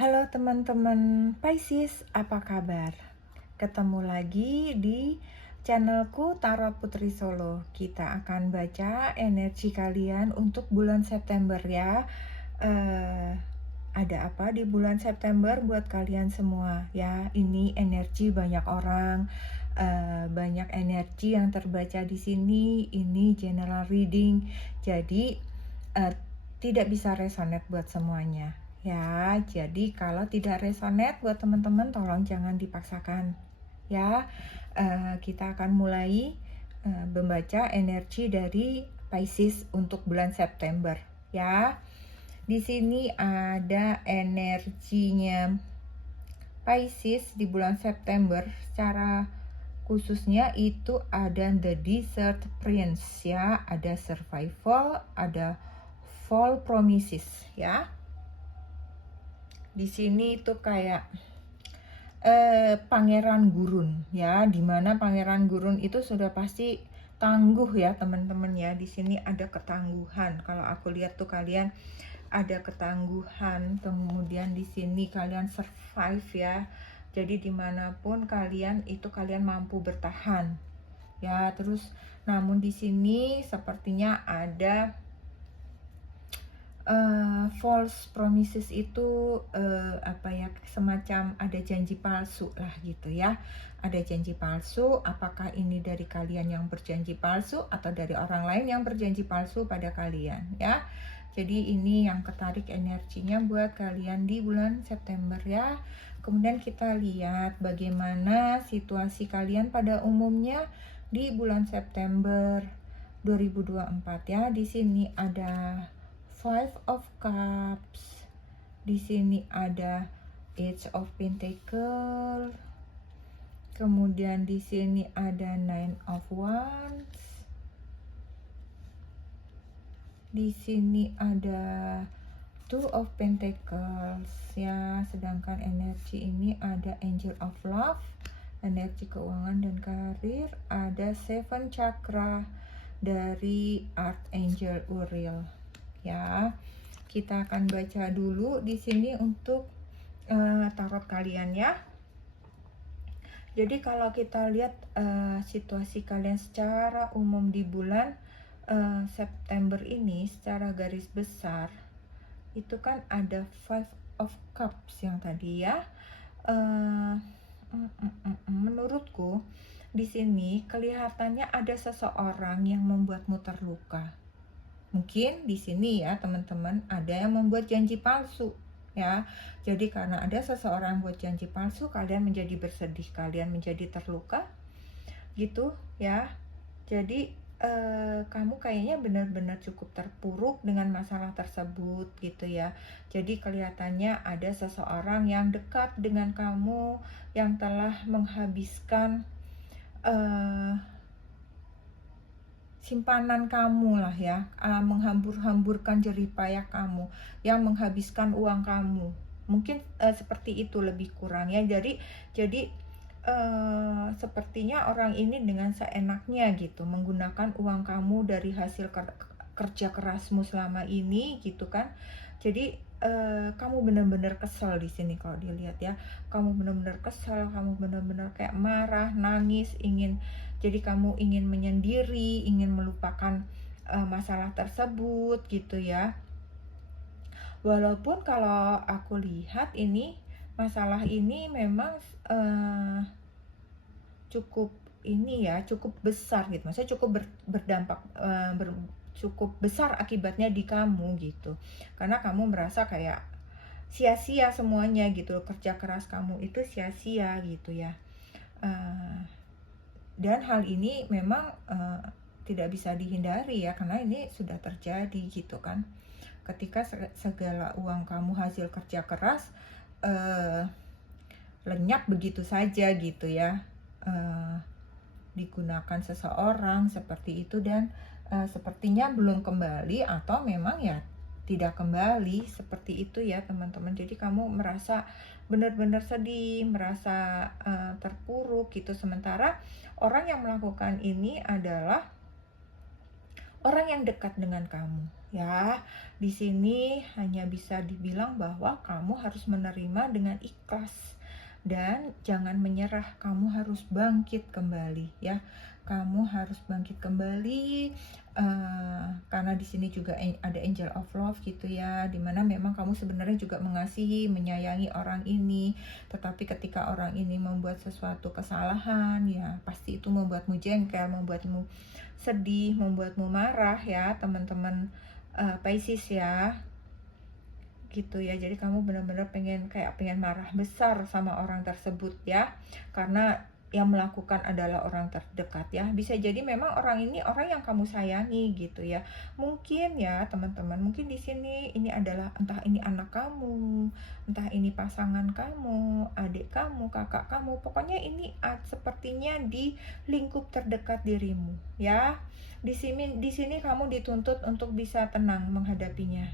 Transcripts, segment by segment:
Halo teman-teman Pisces, apa kabar? Ketemu lagi di channelku Tarot Putri Solo. Kita akan baca energi kalian untuk bulan September ya. Ada apa di bulan September buat kalian semua ya? Ini energi banyak orang, banyak energi yang terbaca di sini. Ini general reading, jadi tidak bisa resonate buat semuanya ya. Jadi kalau tidak resonate buat teman-teman tolong jangan dipaksakan ya. Kita akan mulai membaca energi dari Pisces untuk bulan September ya. Di sini ada energinya Pisces di bulan September. Secara khususnya itu ada The Desert Prince ya, ada survival, ada fall promises ya. Di sini itu kayak pangeran gurun ya, dimana pangeran gurun itu sudah pasti tangguh ya teman-teman ya. Di sini ada ketangguhan. Kalau aku lihat tuh kalian ada ketangguhan, kemudian di sini kalian survive ya. Jadi dimanapun kalian itu kalian mampu bertahan ya. Terus namun di sini sepertinya ada false promises itu apa ya, semacam ada janji palsu lah gitu ya. Ada janji palsu, apakah ini dari kalian yang berjanji palsu atau dari orang lain yang berjanji palsu pada kalian ya. Jadi ini yang ketarik energinya buat kalian di bulan September ya. Kemudian kita lihat bagaimana situasi kalian pada umumnya di bulan September 2024 ya. Di sini ada Five of Cups. Di sini ada Eight of Pentacles. Kemudian di sini ada Nine of Wands. Di sini ada Two of Pentacles ya. Sedangkan energi ini ada Angel of Love, energi keuangan dan karir, ada Seven Chakra dari Archangel Uriel ya. Kita akan baca dulu di sini untuk tarot kalian ya. Jadi kalau kita lihat situasi kalian secara umum di bulan September ini secara garis besar itu kan ada Five of Cups yang tadi ya. Menurutku di sini kelihatannya ada seseorang yang membuatmu terluka. Mungkin di sini ya teman-teman ada yang membuat janji palsu ya. Jadi karena ada seseorang buat janji palsu, kalian menjadi bersedih, kalian menjadi terluka gitu ya. Jadi kamu kayaknya benar-benar cukup terpuruk dengan masalah tersebut gitu ya. Jadi kelihatannya ada seseorang yang dekat dengan kamu yang telah menghabiskan simpanan kamu lah ya, menghambur-hamburkan jerih payah kamu, yang menghabiskan uang kamu. Mungkin seperti itu lebih kurang ya. Jadi sepertinya orang ini dengan seenaknya gitu menggunakan uang kamu dari hasil kerja kerasmu selama ini gitu kan. Jadi kamu benar-benar kesal di sini kalau dilihat ya. Kamu benar-benar kesal, kamu benar-benar kayak marah, nangis, jadi kamu ingin menyendiri, ingin melupakan masalah tersebut gitu ya. Walaupun kalau aku lihat ini masalah ini memang cukup ini ya, cukup besar gitu. Maksudnya cukup berdampak cukup besar akibatnya di kamu gitu. Karena kamu merasa kayak sia-sia semuanya gitu. Kerja keras kamu itu sia-sia gitu ya. Dan hal ini memang tidak bisa dihindari ya, karena ini sudah terjadi gitu kan. Ketika segala uang kamu hasil kerja keras lenyap begitu saja gitu ya, digunakan seseorang seperti itu, dan sepertinya belum kembali atau memang ya tidak kembali seperti itu ya teman-teman. Jadi kamu merasa benar-benar sedih, merasa terpuruk gitu. Sementara orang yang melakukan ini adalah orang yang dekat dengan kamu Ya, di sini hanya bisa dibilang bahwa kamu harus menerima dengan ikhlas dan jangan menyerah. Kamu harus bangkit kembali, ya. Kamu harus bangkit kembali karena di sini juga ada angel of love gitu ya, dimana memang kamu sebenarnya juga mengasihi, menyayangi orang ini, tetapi ketika orang ini membuat sesuatu kesalahan, ya pasti itu membuatmu jengkel, membuatmu sedih, membuatmu marah ya, teman-teman Pisces ya, gitu ya. Jadi kamu benar-benar pengen marah besar sama orang tersebut ya, karena yang melakukan adalah orang terdekat ya. Bisa jadi memang orang ini orang yang kamu sayangi gitu ya. Mungkin ya teman-teman, mungkin di sini ini adalah entah ini anak kamu, entah ini pasangan kamu, adik kamu, kakak kamu. Pokoknya ini sepertinya di lingkup terdekat dirimu ya. Di sini kamu dituntut untuk bisa tenang menghadapinya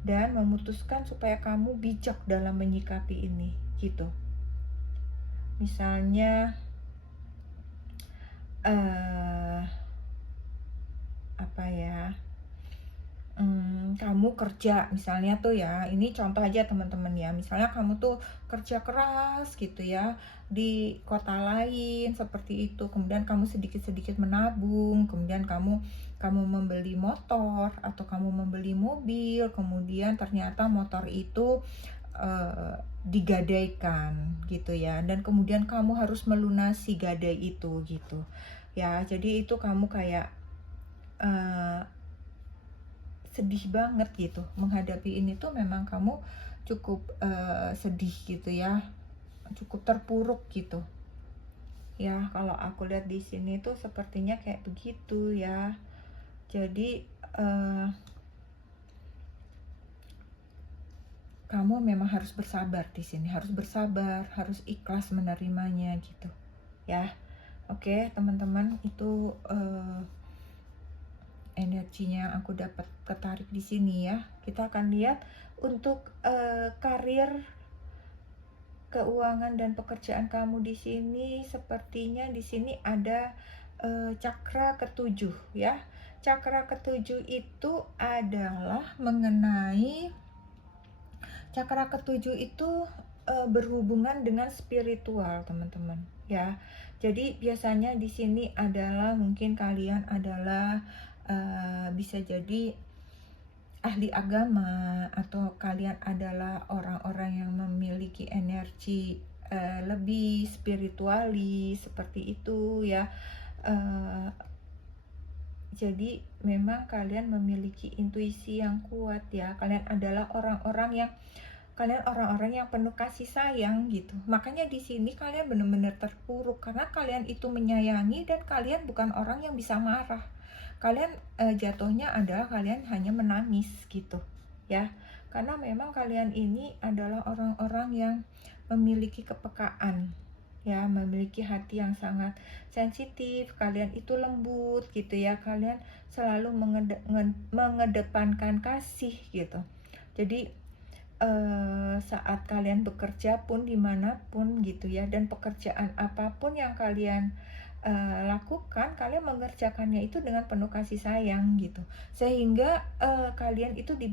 dan memutuskan supaya kamu bijak dalam menyikapi ini gitu. Misalnya apa ya, kamu kerja misalnya tuh ya, ini contoh aja teman-teman ya, misalnya kamu tuh kerja keras gitu ya di kota lain seperti itu, kemudian kamu sedikit-sedikit menabung, kemudian kamu membeli motor atau kamu membeli mobil, kemudian ternyata motor itu digadaikan gitu ya, dan kemudian kamu harus melunasi gadai itu gitu ya. Jadi itu kamu kayak sedih banget gitu menghadapi ini tuh, memang kamu cukup sedih gitu ya, cukup terpuruk gitu ya. Kalau aku lihat di sini tuh sepertinya kayak begitu ya. Jadi kamu memang harus bersabar di sini, harus bersabar, harus ikhlas menerimanya gitu ya. Oke teman-teman, itu energinya yang aku dapat ketarik di sini ya. Kita akan lihat untuk karir, keuangan dan pekerjaan kamu di sini. Sepertinya di sini ada cakra ketujuh ya. Cakra ketujuh itu adalah mengenai cakra ketujuh itu berhubungan dengan spiritual, teman-teman ya. Jadi biasanya di sini adalah mungkin kalian adalah bisa jadi ahli agama, atau kalian adalah orang-orang yang memiliki energi lebih spiritualis seperti itu ya. Jadi memang kalian memiliki intuisi yang kuat ya. Kalian orang-orang yang penuh kasih sayang gitu. Makanya di sini kalian benar-benar terpuruk karena kalian itu menyayangi, dan kalian bukan orang yang bisa marah. Kalian jatuhnya adalah kalian hanya menangis gitu ya. Karena memang kalian ini adalah orang-orang yang memiliki kepekaan ya, memiliki hati yang sangat sensitif. Kalian itu lembut gitu ya. Kalian selalu mengedepankan kasih gitu. Jadi saat kalian bekerja pun dimanapun gitu ya, dan pekerjaan apapun yang kalian lakukan, kalian mengerjakannya itu dengan penuh kasih sayang gitu, sehingga kalian itu di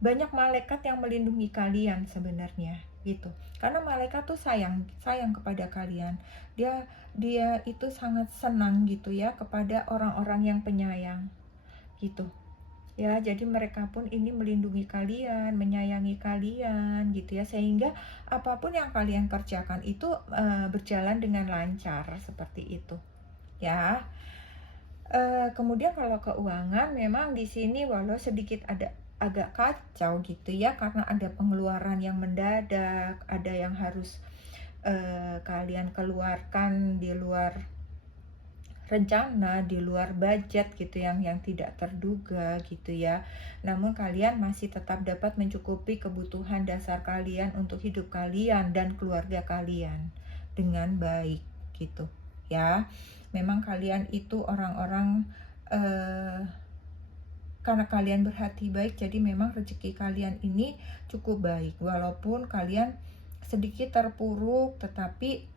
banyak malaikat yang melindungi kalian sebenarnya gitu. Karena malaikat tuh sayang kepada kalian. Dia itu sangat senang gitu ya kepada orang-orang yang penyayang gitu ya. Jadi mereka pun ini melindungi kalian, menyayangi kalian gitu ya, sehingga apapun yang kalian kerjakan itu berjalan dengan lancar seperti itu ya. Kemudian kalau keuangan, memang di sini walau sedikit agak kacau gitu ya, karena ada pengeluaran yang mendadak, ada yang harus kalian keluarkan di luar rencana, di luar budget gitu, yang tidak terduga gitu ya. Namun kalian masih tetap dapat mencukupi kebutuhan dasar kalian untuk hidup kalian dan keluarga kalian dengan baik gitu ya. Memang kalian itu orang-orang karena kalian berhati baik, jadi memang rezeki kalian ini cukup baik. Walaupun kalian sedikit terpuruk, tetapi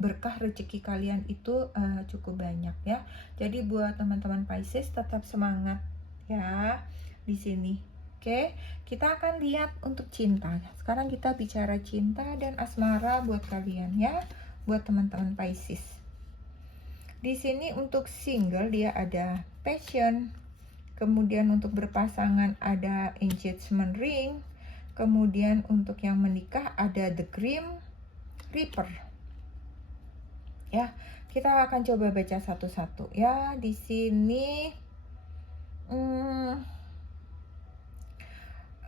berkah rezeki kalian itu cukup banyak ya. Jadi buat teman-teman Pisces tetap semangat ya di sini. Oke, kita akan lihat untuk cinta. Sekarang kita bicara cinta dan asmara buat kalian ya, buat teman-teman Pisces. Di sini untuk single dia ada passion, kemudian untuk berpasangan ada engagement ring, kemudian untuk yang menikah ada the Grim Reaper. Ya, kita akan coba baca satu-satu ya. Di sini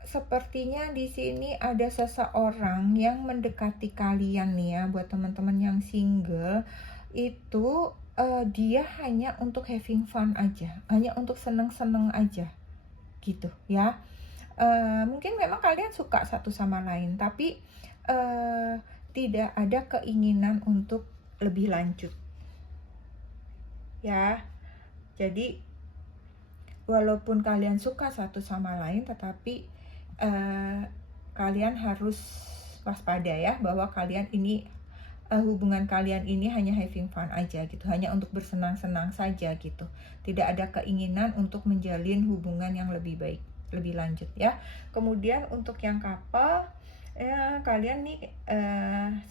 sepertinya di sini ada seseorang yang mendekati kalian nih ya, buat teman-teman yang single itu dia hanya untuk having fun aja, hanya untuk seneng-seneng aja gitu ya. Mungkin memang kalian suka satu sama lain, tapi tidak ada keinginan untuk lebih lanjut ya. Jadi walaupun kalian suka satu sama lain, tetapi kalian harus waspada ya, bahwa kalian ini hubungan kalian ini hanya having fun aja gitu, hanya untuk bersenang-senang saja gitu, tidak ada keinginan untuk menjalin hubungan yang lebih baik, lebih lanjut ya. Kemudian untuk yang couple kalian nih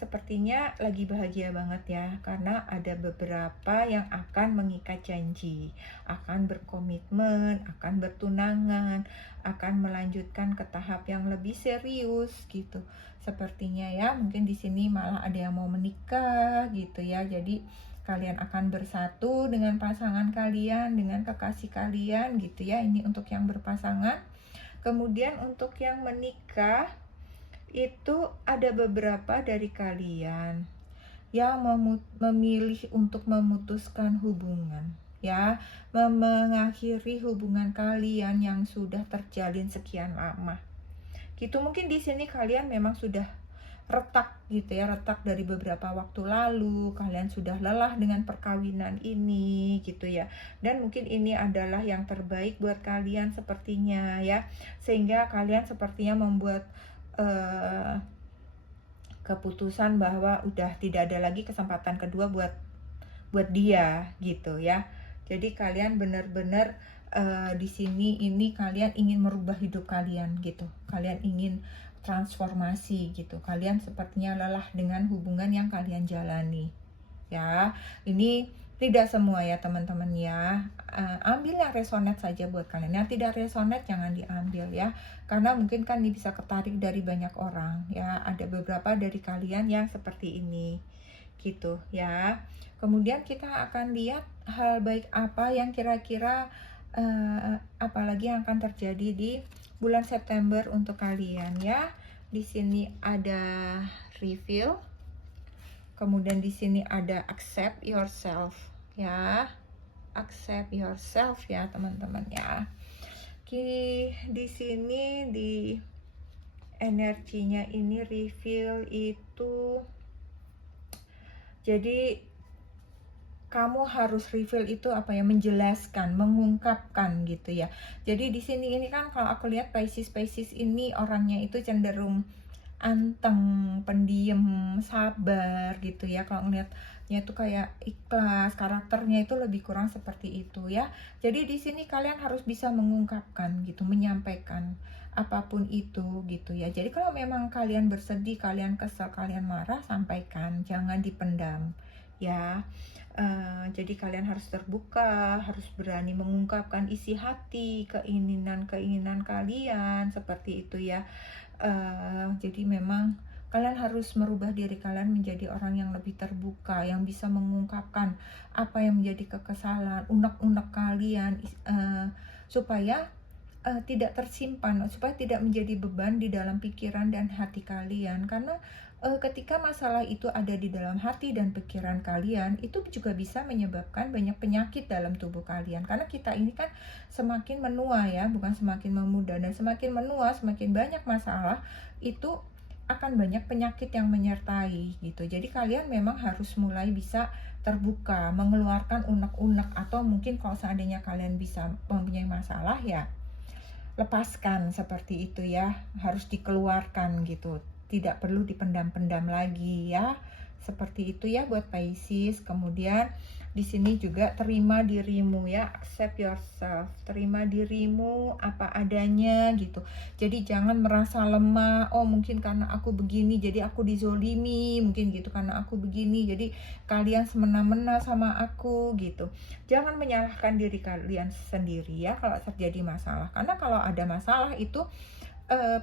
sepertinya lagi bahagia banget ya, karena ada beberapa yang akan mengikat janji, akan berkomitmen, akan bertunangan, akan melanjutkan ke tahap yang lebih serius gitu. Sepertinya ya, mungkin di sini malah ada yang mau menikah gitu ya. Jadi kalian akan bersatu dengan pasangan kalian, dengan kekasih kalian gitu ya. Ini untuk yang berpasangan. Kemudian untuk yang menikah itu ada beberapa dari kalian yang memilih untuk memutuskan hubungan ya, mengakhiri hubungan kalian yang sudah terjalin sekian lama gitu. Mungkin di sini kalian memang sudah retak gitu ya, retak dari beberapa waktu lalu, kalian sudah lelah dengan perkawinan ini gitu ya, dan mungkin ini adalah yang terbaik buat kalian sepertinya ya, sehingga kalian sepertinya membuat keputusan bahwa udah tidak ada lagi kesempatan kedua buat dia gitu ya. Jadi kalian benar-benar di sini ini kalian ingin merubah hidup kalian gitu, kalian ingin transformasi gitu, kalian sepertinya lelah dengan hubungan yang kalian jalani ya. Ini tidak semua ya teman-teman ya, ambil yang resonate saja buat kalian, yang tidak resonate jangan diambil ya, karena mungkin kan ini bisa ketarik dari banyak orang ya, ada beberapa dari kalian yang seperti ini gitu ya. Kemudian kita akan lihat hal baik apa yang kira-kira apalagi yang akan terjadi di bulan September untuk kalian ya. Di sini ada reveal, kemudian di sini ada accept yourself ya, accept yourself ya teman-teman ya. Di sini di energinya ini reveal itu, jadi kamu harus reveal itu apa ya, menjelaskan, mengungkapkan gitu ya. Jadi di sini ini kan kalau aku lihat Pisces ini orangnya itu cenderung anteng, pendiam, sabar gitu ya. Kalau ngelihatnya itu kayak ikhlas, karakternya itu lebih kurang seperti itu ya. Jadi di sini kalian harus bisa mengungkapkan gitu, menyampaikan apapun itu gitu ya. Jadi kalau memang kalian bersedih, kalian kesal, kalian marah, sampaikan, jangan dipendam ya. Jadi kalian harus terbuka, harus berani mengungkapkan isi hati, keinginan kalian seperti itu ya. Jadi memang kalian harus merubah diri kalian menjadi orang yang lebih terbuka, yang bisa mengungkapkan apa yang menjadi kekesalan, unek-unek kalian, supaya tidak tersimpan, supaya tidak menjadi beban di dalam pikiran dan hati kalian. Karena ketika masalah itu ada di dalam hati dan pikiran kalian, itu juga bisa menyebabkan banyak penyakit dalam tubuh kalian. Karena kita ini kan semakin menua ya, bukan semakin memuda, dan semakin menua, semakin banyak masalah, itu akan banyak penyakit yang menyertai gitu. Jadi kalian memang harus mulai bisa terbuka, mengeluarkan unek-unek, atau mungkin kalau seandainya kalian bisa mempunyai masalah ya, lepaskan seperti itu ya, harus dikeluarkan gitu, tidak perlu dipendam-pendam lagi ya, Seperti itu ya buat Pisces. Kemudian di sini juga terima dirimu ya, accept yourself, terima dirimu apa adanya gitu. Jadi jangan merasa lemah, oh mungkin karena aku begini jadi aku dizolimi, mungkin gitu karena aku begini jadi kalian semena-mena sama aku gitu. Jangan menyalahkan diri kalian sendiri ya kalau terjadi masalah, karena kalau ada masalah itu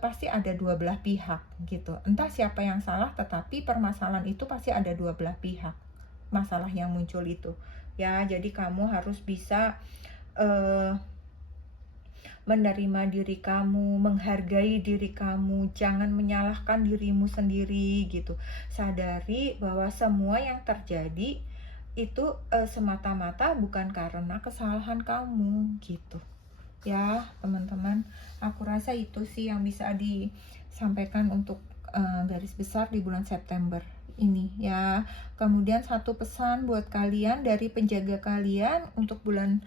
pasti ada dua belah pihak gitu. Entah siapa yang salah, tetapi permasalahan itu pasti ada dua belah pihak. Masalah yang muncul itu ya, jadi kamu harus bisa menerima diri kamu, menghargai diri kamu, jangan menyalahkan dirimu sendiri gitu. Sadari bahwa semua yang terjadi itu semata-mata bukan karena kesalahan kamu gitu ya teman-teman. Aku rasa itu sih yang bisa disampaikan untuk garis besar di bulan September ini ya. Kemudian satu pesan buat kalian dari penjaga kalian untuk bulan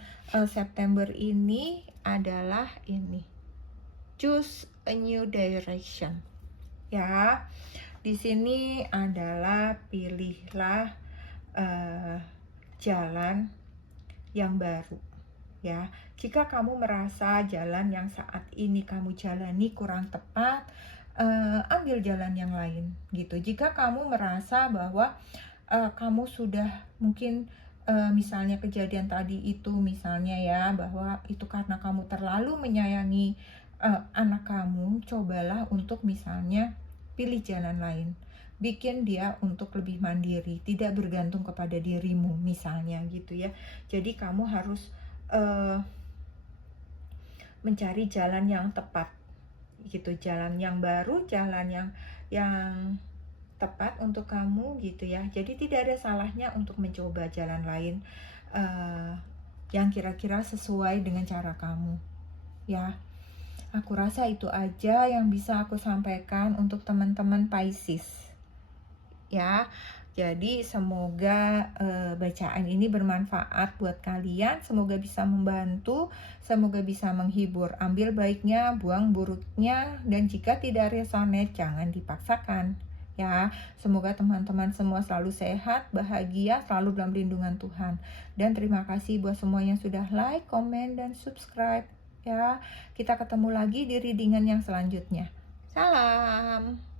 September ini adalah ini, choose a new direction ya. Di sini adalah pilihlah jalan yang baru ya. Jika kamu merasa jalan yang saat ini kamu jalani kurang tepat, ambil jalan yang lain gitu. Jika kamu merasa bahwa kamu sudah mungkin misalnya kejadian tadi itu misalnya ya, bahwa itu karena kamu terlalu menyayangi anak kamu, cobalah untuk misalnya pilih jalan lain. Bikin dia untuk lebih mandiri, tidak bergantung kepada dirimu misalnya gitu ya. Jadi kamu harus mencari jalan yang tepat gitu, jalan yang baru, jalan yang tepat untuk kamu gitu ya. Jadi tidak ada salahnya untuk mencoba jalan lain yang kira-kira sesuai dengan cara kamu ya. Aku rasa itu aja yang bisa aku sampaikan untuk teman-teman Pisces ya. Jadi semoga bacaan ini bermanfaat buat kalian, semoga bisa membantu, semoga bisa menghibur. Ambil baiknya, buang buruknya, dan jika tidak resonate jangan dipaksakan ya. Semoga teman-teman semua selalu sehat, bahagia, selalu dalam lindungan Tuhan. Dan terima kasih buat semua yang sudah like, komen, dan subscribe ya. Kita ketemu lagi di readingan yang selanjutnya. Salam.